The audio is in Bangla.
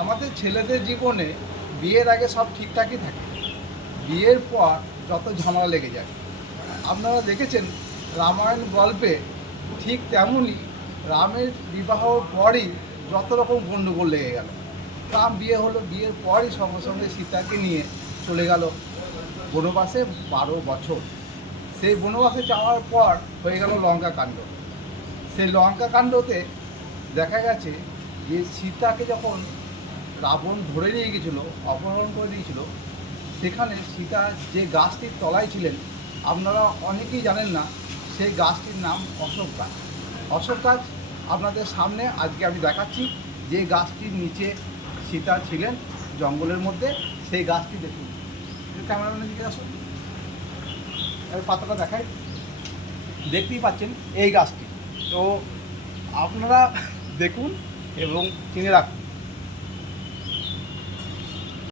আমাদের ছেলেদের জীবনে বিয়ের আগে সব ঠিকঠাকই থাকে, বিয়ের পর যত ঝামেলা লেগে যায়। আপনারা দেখেছেন রামায়ণ গল্পে ঠিক তেমনই রামের বিবাহর পরই যত রকম গণ্ডগোল লেগে গেল। রাম বিয়ে হলো, বিয়ের পরই সঙ্গে সঙ্গে সীতাকে নিয়ে চলে গেল বনবাসে 12 বছর। সেই বনবাসে যাওয়ার পর হয়ে গেল লঙ্কা কাণ্ড। সেই লঙ্কা কাণ্ডতে দেখা গেছে যে সীতাকে যখন রাবণ ধরে নিয়ে গেছিলো, অপহরণ করে দিয়েছিল, সেখানে সীতা যে গাছটির তলায় ছিলেন আপনারা অনেকেই জানেন না, সেই গাছটির নাম অশোক গাছ। অশোক গাছ আপনাদের সামনে আজকে আমি দেখাচ্ছি, যে গাছটির নিচে সীতা ছিলেন জঙ্গলের মধ্যে, সেই গাছটি দেখুন। ক্যামেরাম্যানের দিকে আসুন, এর পাতাটা দেখাই, দেখতেই পাচ্ছেন এই গাছটি। তো আপনারা দেখুন এবং চিনে রাখুন।